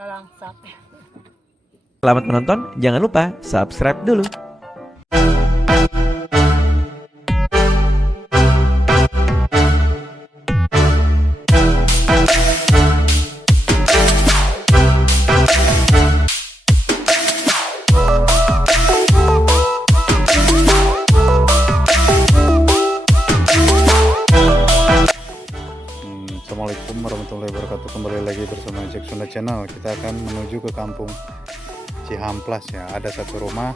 Bangsat. Selamat menonton, jangan lupa subscribe dulu. Assalamualaikum warahmatullahi wabarakatuh. Kembali lagi bersama Jack Sunda Channel. Kita akan menuju ke kampung Cihamplas ya. Ada satu rumah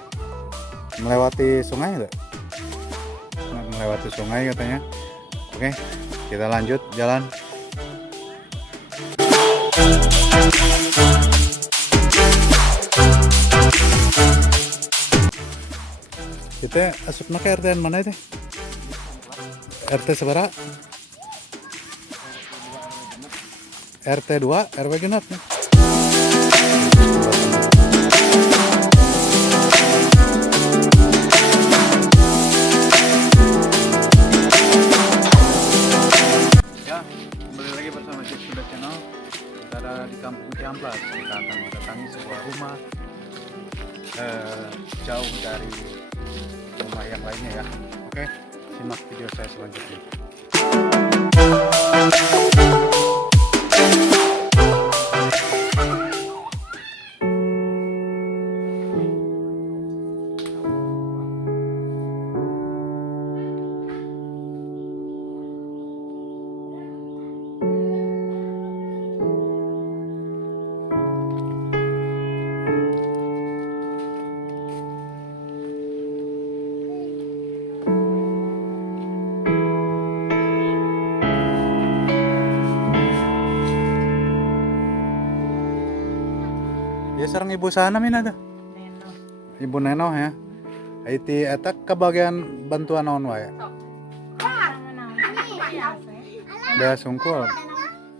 melewati sungai enggak? Melewati sungai katanya. Oke, kita lanjut jalan. Kita asupna ke RT mana itu? RT seberapa? RT 2 RW genap nih. Ya, kembali lagi bersama Jack Sunda Channel. Kita ada di kampung Cihamplas. Kita akan mendatangi sebuah rumah jauh dari rumah yang lainnya ya. Oke, simak video saya selanjutnya. Ya sarang ibu sana min ada. Neno. Ibu Neno ya. Aiti eta kebagian bantuan naon wae. Da sungkul.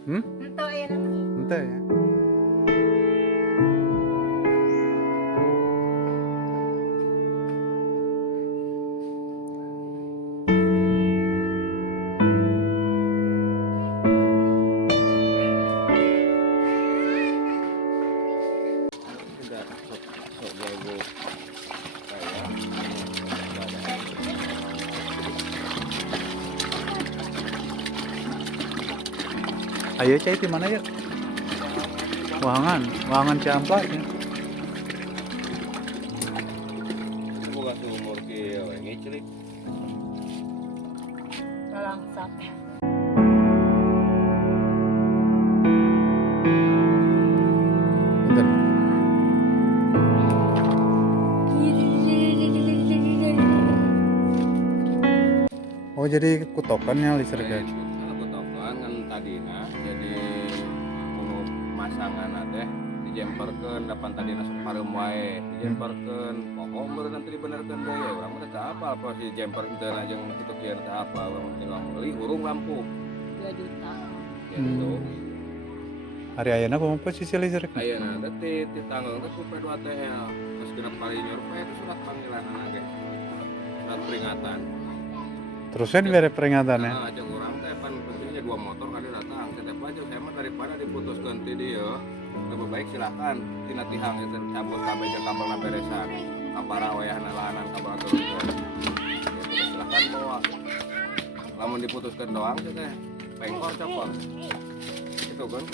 Ento ya. Henteu ya. Ayo cai di mana ya? Wahangan Cihamplas ya. Buka sumur kieu we ngiclik. Bangsat. Bentar. Oh jadi kutokannya listriknya. Aku tokan kan tadina jadi kuno masangan teh dijemperkeun depan tadina sok pareum wae dijemperkeun pokok meureun nanti dibenerkeun deui ya urang mah teh apal apa si jemper teu lajeng kitu kieu teh apa urang tinggal meuli urung lampu 2 juta. gitu. Hari ayeuna kumaha posisi listrik? Ayeuna teh ti tanggal teh ku P2TL geus genep kali nyurpe itu surat panggilan ge. Surat peringatan. Terus kan bere peringatan ya. Nah, aja orang teh pan pentingnya 2 motor kali datang. Tetep aja saya mah daripada diputuskeun ti dieu, lebih baik silakan tina tihang itu cabut kabeh jeung kabelna beresan. Kapara wayahna lahanan kabel turunkeun. Ya, silakan bawa. Lamun diputuskeun doang teh pengkor copot. Gitu kan.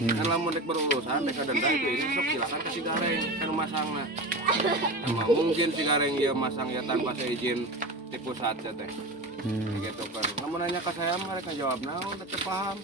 Kan lamun dek berurusan dek denda itu ini sok silakan ke Sigareng kan masangna. Emang mungkin Sigareng ieu masang ya tanpa seizin ti pusat teh. Gitu kan. Namun nanya ke saya mereka jawab naon teu paham.